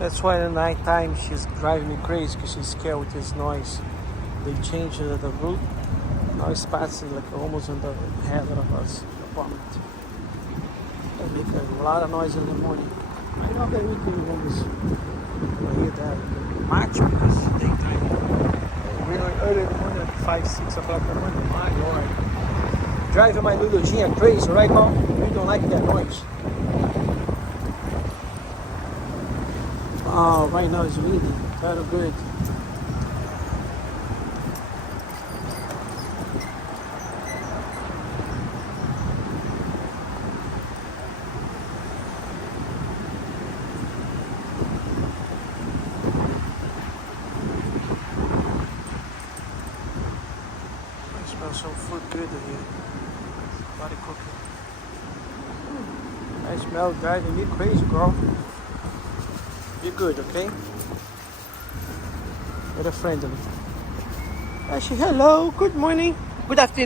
That's why at night time she's driving me crazy because she's scared with this noise. They changed the route. Now it's passing like almost on the head of us apartment. They make a lot of noise in the morning. I know that we can almost hear that much because it's daytime. Really early in the morning, like 5, 6 o'clock in the morning. My lord. Driving my Luluzinha crazy, right, Paul? We don't like that noise. Oh, right now it's windy. Very good. I smell some food good in here. Somebody cooking. I smell driving me crazy, girl. Be good, okay? Very friendly. Actually, hello, good morning, good afternoon.